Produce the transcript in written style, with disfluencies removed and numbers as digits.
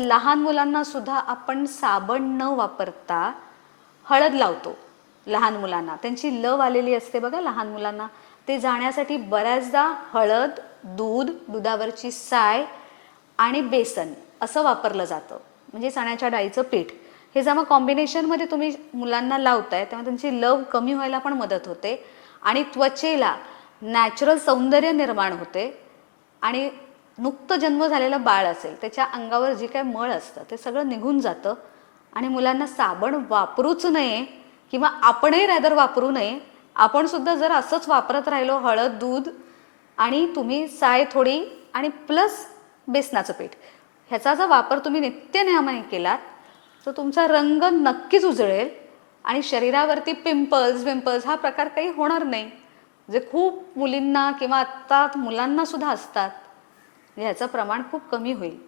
लहान मुलांना सुद्धा आपण साबण न वापरता हळद लावतो. लहान मुलांना त्यांची लव आलेली असते बघा लहान मुलांना, ते जाण्यासाठी बऱ्याचदा हळद, दूध, दुधावरची साय आणि बेसन असं वापरलं जातं. म्हणजे चण्याच्या डाळीचं पीठ हे जेव्हा कॉम्बिनेशनमध्ये तुम्ही मुलांना लावताय तेव्हा त्यांची लव कमी व्हायला पण मदत होते आणि त्वचेला नॅचरल सौंदर्य निर्माण होते. आणि नुकतं जन्म झालेलं बाळ असेल त्याच्या अंगावर जे काय मळ असतं ते सगळं निघून जातं. आणि मुलांना साबण वापरूच नये किंवा आपणही रॅदर वापरू नये. आपण सुद्धा जर असंच वापरत राहिलो हळद, दूध आणि तुम्ही साय थोडी आणि प्लस बेसनाचं पीठ, ह्याचा जर वापर तुम्ही नित्यनेमाने केलात तर तुमचा रंग नक्कीच उजळेल आणि शरीरावरती पिंपल्स हा प्रकार काही होणार नाही, जे खूप मुलींना किंवा आत्ता मुलांना सुद्धा असतात. ह्याचं प्रमाण खूप कमी होईल.